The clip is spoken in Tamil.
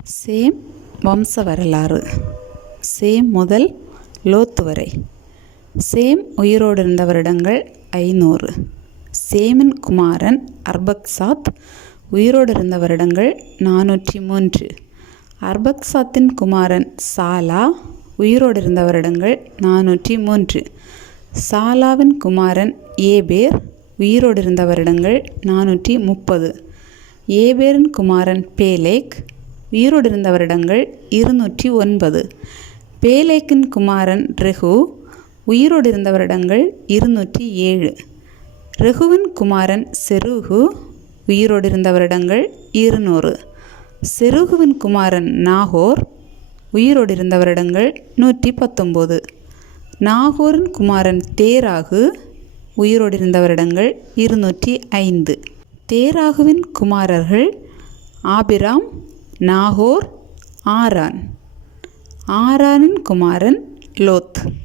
சேம் வம்ச வரலாறு. சேம் முதல் லோத்து வரை. சேம் உயிரோடு இருந்த வருடங்கள் ஐநூறு. சேமின் குமாரன் அர்பக்சாத் உயிரோடு இருந்த வருடங்கள் நானூற்றி மூன்று. அர்பக்சாத்தின் குமாரன் சாலா உயிரோடு இருந்த வருடங்கள் நானூற்றி மூன்று. சாலாவின் குமாரன் ஏபேர் உயிரோடு இருந்த வருடங்கள் நானூற்றி முப்பது. ஏபேரின் குமாரன் பேலேக் உயிரோடு இருந்த வருடங்கள் இருநூற்றி ஒன்பது. பேலேக்கின் குமாரன் ரெகு உயிரோடு இருந்த வருடங்கள் இருநூற்றி ஏழு. ரெகுவின் குமாரன் செருகு உயிரோடு இருந்த வருடங்கள் இருநூறு. செருகுவின் குமாரன் நாகோர் உயிரோடு இருந்த வருடங்கள் நூற்றி பத்தொம்போது நாகோரின் குமாரன் தேராகு உயிரோடு இருந்த வருடங்கள் இருநூற்றி ஐந்து. தேராகுவின் குமாரர்கள் ஆபிராம் நாகோர் ஆரான். ஆரானின் குமாரன் லோத்.